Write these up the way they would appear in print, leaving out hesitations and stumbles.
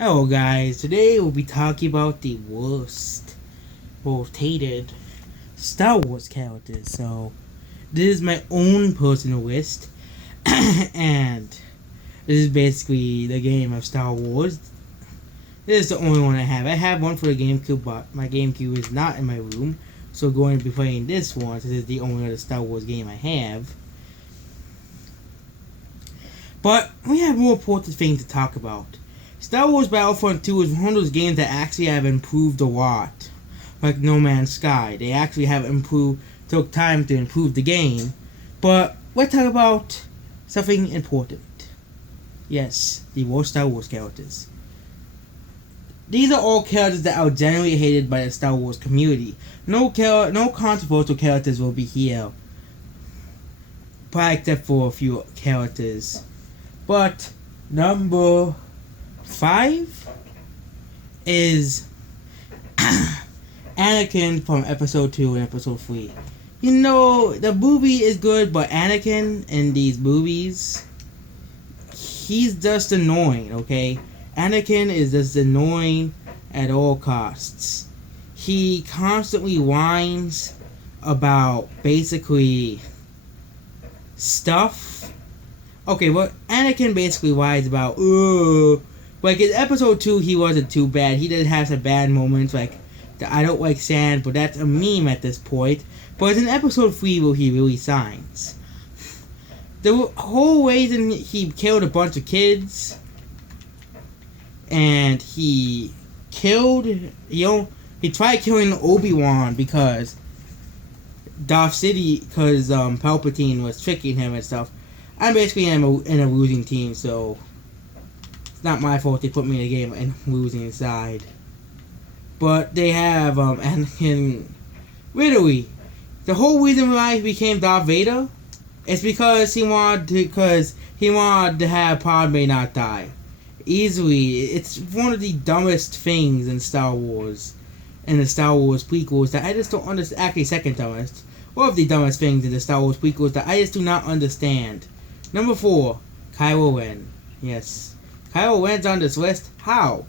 Hello guys, today we'll be talking about the most hated Star Wars characters. So, this is my own personal list, and this is basically the game of Star Wars. This is the only one I have. I have one for the GameCube, but my GameCube is not in my room, so I'm going to be playing this one since it's the only other Star Wars game I have. But we have more important things to talk about. Star Wars Battlefront 2 is one of those games that actually have improved a lot. Like No Man's Sky. They actually have took time to improve the game. But let's talk about something important. Yes, the worst Star Wars characters. These are all characters that are generally hated by the Star Wars community. No controversial characters will be here. Probably except for a few characters. But number 5 is Anakin from Episode 2 and Episode 3. You know, the movie is good, but Anakin in these movies, he's just annoying, okay? Anakin is just annoying at all costs. He constantly whines about basically stuff. Okay, well, Anakin basically whines about, like in Episode 2, he wasn't too bad. He did have some bad moments, like the I don't like sand, but that's a meme at this point. But it's in Episode 3 where he really shines. The whole reason he killed a bunch of kids, and he tried killing Obi-Wan because Palpatine was tricking him and stuff. I'm basically in a losing team, so it's not my fault they put me in a game and losing side. But they have Anakin. Literally, the whole reason why he became Darth Vader is because he wanted to have Padme not die. Easily, it's one of the dumbest things in Star Wars, in the Star Wars prequels that I just don't understand. Actually, second dumbest. One of the dumbest things in the Star Wars prequels that I just do not understand. Number 4, Kylo Ren. Yes. Kylo Ren's on this list? How?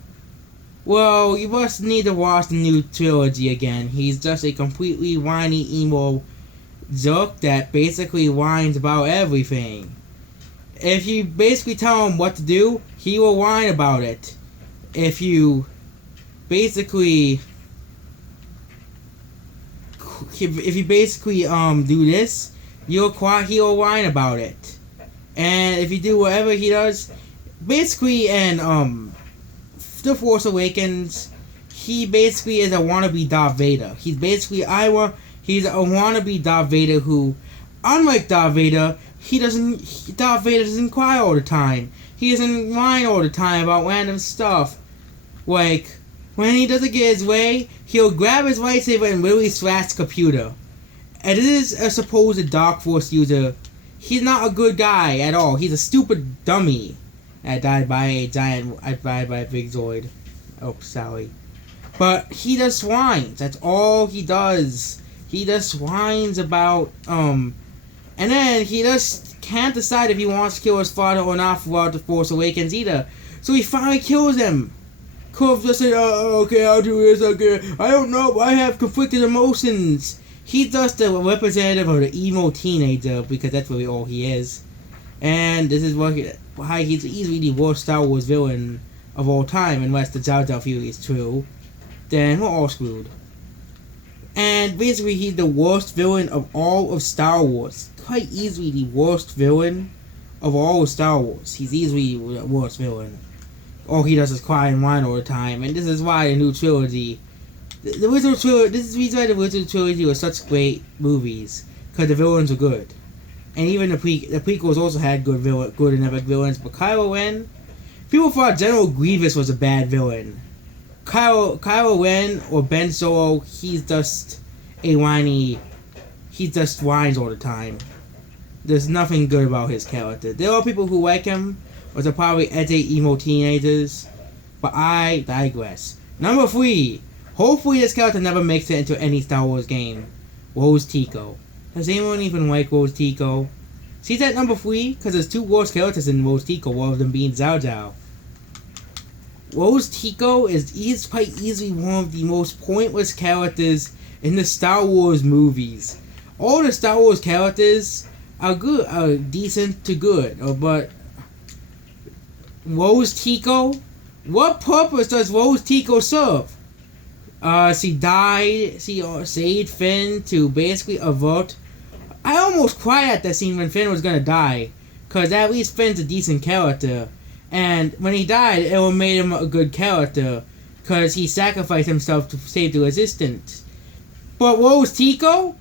Well, you must need to watch the new trilogy again. He's just a completely whiny emo jerk that basically whines about everything. If you basically tell him what to do, he will whine about it. If you basically do this, he'll whine about it. And if you do whatever he does, basically in The Force Awakens, he basically is a wannabe Darth Vader. He's basically he's a wannabe Darth Vader who, unlike Darth Vader, Darth Vader doesn't cry all the time. He doesn't whine all the time about random stuff. Like, when he doesn't get his way, he'll grab his lightsaber and literally slash the computer. And this is a supposed Dark Force user. He's not a good guy at all. He's a stupid dummy that died by a big Zoid. Oh, sorry. But he just whines. That's all he does. He just whines about, and then he just can't decide if he wants to kill his father or not throughout The Force Awakens either. So he finally kills him. Could have just said, okay, I'll do this, okay. I don't know, I have conflicted emotions. He's just a representative of the emo teenager, because that's really all he is. And this is why he's easily the worst Star Wars villain of all time, unless the Jar Jar theory is true. Then we're all screwed. And basically, he's the worst villain of all of Star Wars. Quite easily the worst villain of all of Star Wars. He's easily the worst villain. All he does is cry and whine all the time, and this is why the new trilogy, the original trilogy, this is the reason why the original trilogy was such great movies, because the villains were good, and even the prequels also had good and epic villains. But Kylo Ren, people thought General Grievous was a bad villain. Kylo Ren or Ben Solo, he's just a whiny. He just whines all the time. There's nothing good about his character. There are people who like him, or they're probably edgy emo teenagers, but I digress. Number 3. Hopefully this character never makes it into any Star Wars game. Rose Tico. Does anyone even like Rose Tico? She's at number 3 because there's 2 worst characters in Rose Tico, one of them being Zhao Zhao. Rose Tico is quite easily one of the most pointless characters in the Star Wars movies. All the Star Wars characters are good, are decent to good, but Rose Tico, what purpose does Rose Tico serve? She died, she saved Finn to basically avert. I almost cried at that scene when Finn was gonna die, cause at least Finn's a decent character. And when he died, it would made him a good character, cause he sacrificed himself to save the Resistance. But Rose Tico?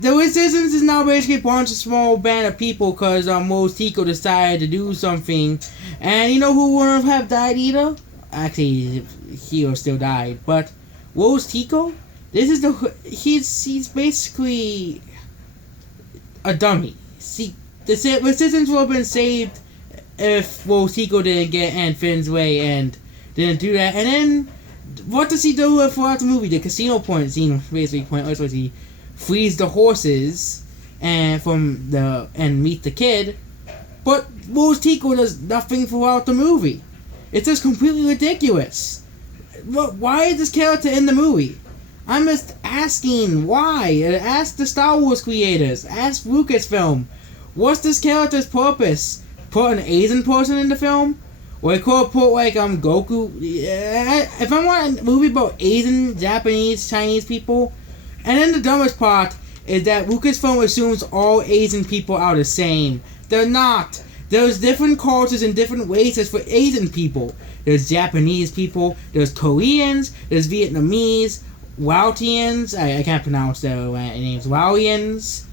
The Resistance is now basically a bunch of small band of people, cause Rose Tico decided to do something. And you know who wouldn't have died either? Actually, Hero still died, but Rose Tico? He's basically a dummy. See, the Resistance would have been saved if Rose Tico didn't get in Finn's way and didn't do that. And then, what does he do throughout the movie? The casino point scene basically pointless, was he frees the horses and meet the kid. But Rose Tico does nothing throughout the movie. It's just completely ridiculous. Why is this character in the movie? I'm just asking why. Ask the Star Wars creators. Ask Lucasfilm. What's this character's purpose? Put an Asian person in the film? Or could put like Goku? If I want a movie about Asian, Japanese, Chinese people, and then the dumbest part is that Lucasfilm assumes all Asian people are the same. They're not. There's different cultures and different races for Asian people. There's Japanese people, there's Koreans, there's Vietnamese, Laotians, I can't pronounce their names, Laotians,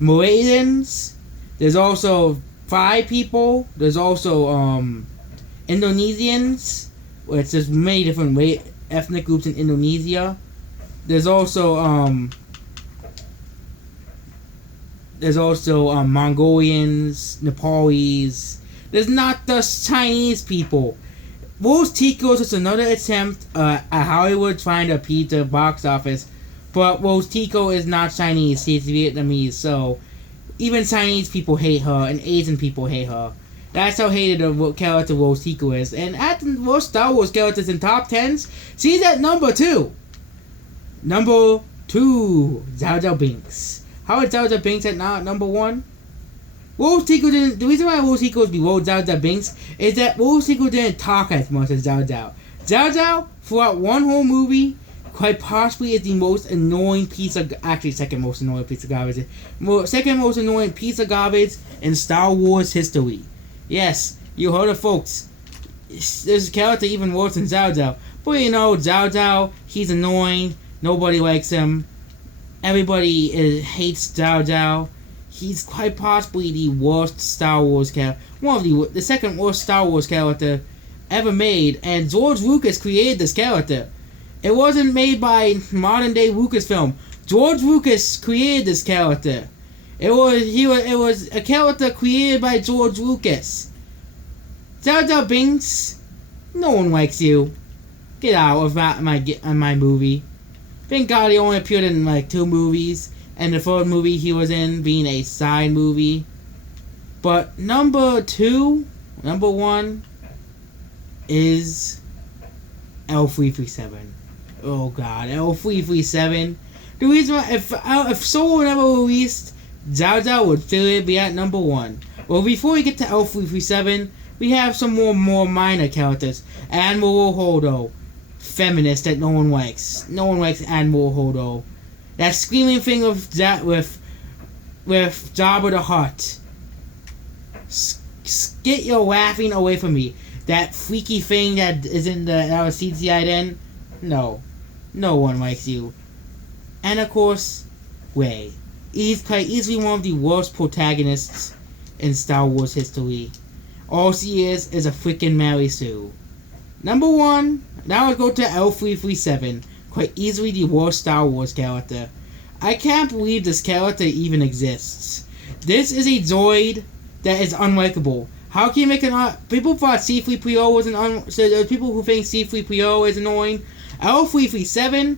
Malaysians, there's also Thai people, there's also Indonesians, which there's many different ethnic groups in Indonesia. There's also Mongolians, Nepalese. There's not just Chinese people. Rose Tico is just another attempt at Hollywood trying to appeal to the box office, but Rose Tico is not Chinese, she's Vietnamese, so even Chinese people hate her and Asian people hate her. That's how hated the character Rose Tico is. And at the most Star Wars characters in top 10s, she's at number 2. Number 2, Jar Jar Binks. How is Jar Jar Binks at number 1? Rose Tico didn't. The reason why Rose Tico is below Jar Jar Binks is that Rose Tico didn't talk as much as Jar Jar. Jar Jar, throughout one whole movie, quite possibly is the most annoying piece of. Actually, second most annoying piece of garbage. Second most annoying piece of garbage in Star Wars history. Yes, you heard it, folks. There's a character even worse than Jar Jar. But you know, Jar Jar, he's annoying. Nobody likes him. Everybody hates Jar Jar. He's quite possibly the worst Star Wars character. One of the second worst Star Wars character ever made. And George Lucas created this character. It wasn't made by modern day Lucasfilm. George Lucas created this character. It was a character created by George Lucas. Jar Jar Binks, no one likes you. Get out of my movie. Thank God he only appeared in like 2 movies. And the third movie he was in being a side movie. But number 1 is L337. Oh God, L337. The reason why, if Solo never released, Jar Jar would still be at number 1. Well, before we get to L337, we have some more minor characters. Admiral Holdo, feminist that no one likes. No one likes Admiral Holdo. That screaming thing with Jabba the Hutt. Get your laughing away from me. That freaky thing that is that was CGI'd in. No one likes you. And of course, Rey. He's quite easily one of the worst protagonists in Star Wars history. All she is a freaking Mary Sue. Number 1. Now let's go to L337. Quite easily the worst Star Wars character. I can't believe this character even exists. This is a droid that is unlikable. How can you make people thought C-3PO was so there's people who think C-3PO is annoying. L337,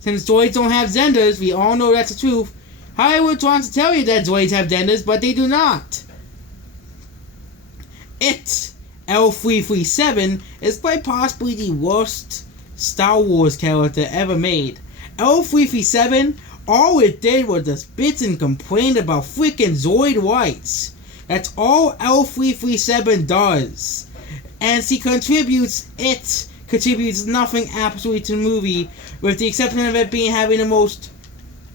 since droids don't have genders, we all know that's the truth. Hollywood wants to tell you that droids have genders, but they do not. L337 is quite possibly the worst Star Wars character ever made. L337, all it did was just bitch and complain about freaking Zoid Whites. That's all L337 does. And she contributes nothing absolutely to the movie, with the exception of it having the most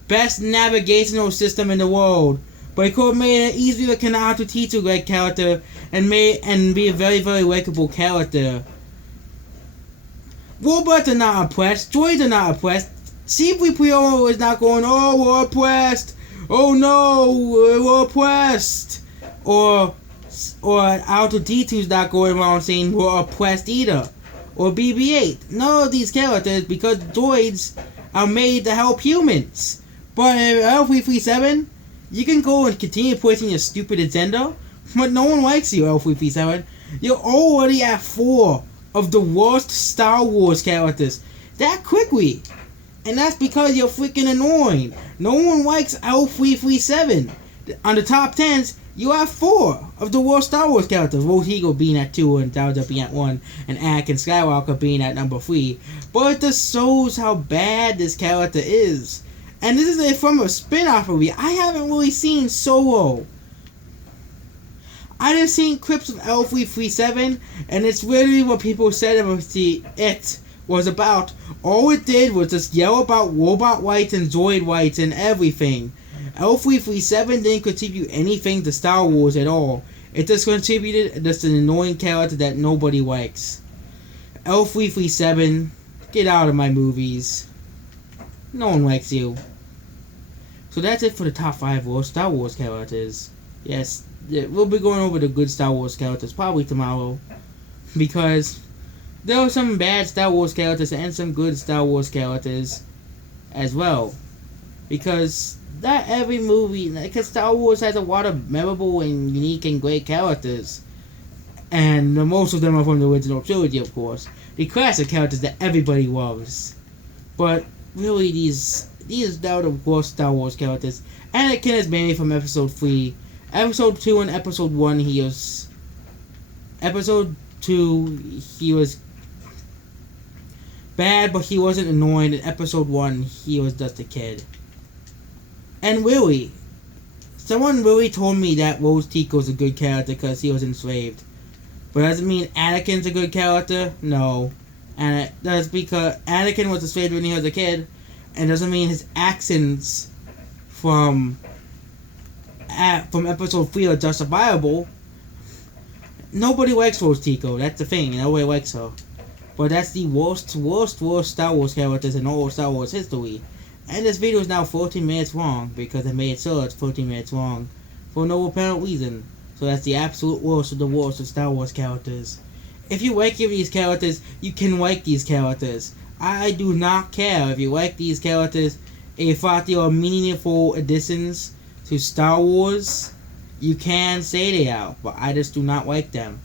best navigational system in the world. But it could have made it easier to connect to teach a great character and be a very, very likable character. Robots are not impressed. Droids are not impressed. C-3PO is not going, oh, we're oppressed. Oh no, we're oppressed. Or R2-D2 is not going around saying we're oppressed either. Or BB-8. None of these characters, because droids are made to help humans. But in L337, you can go and continue pushing your stupid agenda, but no one likes you, L337. You're already at 4 of the worst Star Wars characters that quickly. And that's because you're freaking annoying. No one likes L337. On the top 10s, you have 4 of the worst Star Wars characters. Rose Eagle being at 2 and Jar Jar being at 1 and Anakin Skywalker being at number 3. But it just shows how bad this character is. And this is from a spin-off movie. I haven't really seen Solo. I just seen clips of L337, and it's literally what people said about it was about. All it did was just yell about robot whites and Zoid whites and everything. L337 didn't contribute anything to Star Wars at all. It just contributed just an annoying character that nobody likes. L337, get out of my movies. No one likes you. So that's it for the top 5 worst Star Wars characters. Yes, we'll be going over the good Star Wars characters probably tomorrow. Because there are some bad Star Wars characters and some good Star Wars characters as well. Because not every movie, because Star Wars has a lot of memorable and unique and great characters. And most of them are from the original trilogy, of course. The classic characters that everybody loves. But really, these are the worst Star Wars characters. Anakin is mainly from Episode 3. Episode 2 and Episode 1, he was... Episode 2, he was bad, but he wasn't annoying. In Episode 1, he was just a kid. And really, someone really told me that Rose Tico's a good character because he was enslaved. But does it mean Anakin's a good character? No. And that's because Anakin was enslaved when he was a kid, and doesn't mean his actions from Episode 3 are justifiable. Nobody likes Rose Tico, that's the thing, nobody likes her. But that's the worst Star Wars characters in all of Star Wars history. And this video is now 14 minutes long, because I made it so it's 14 minutes long, for no apparent reason. So that's the absolute worst of the worst of Star Wars characters. If you like these characters, you can like these characters. I do not care if you like these characters and you thought they are meaningful additions to Star Wars. You can say they are, but I just do not like them.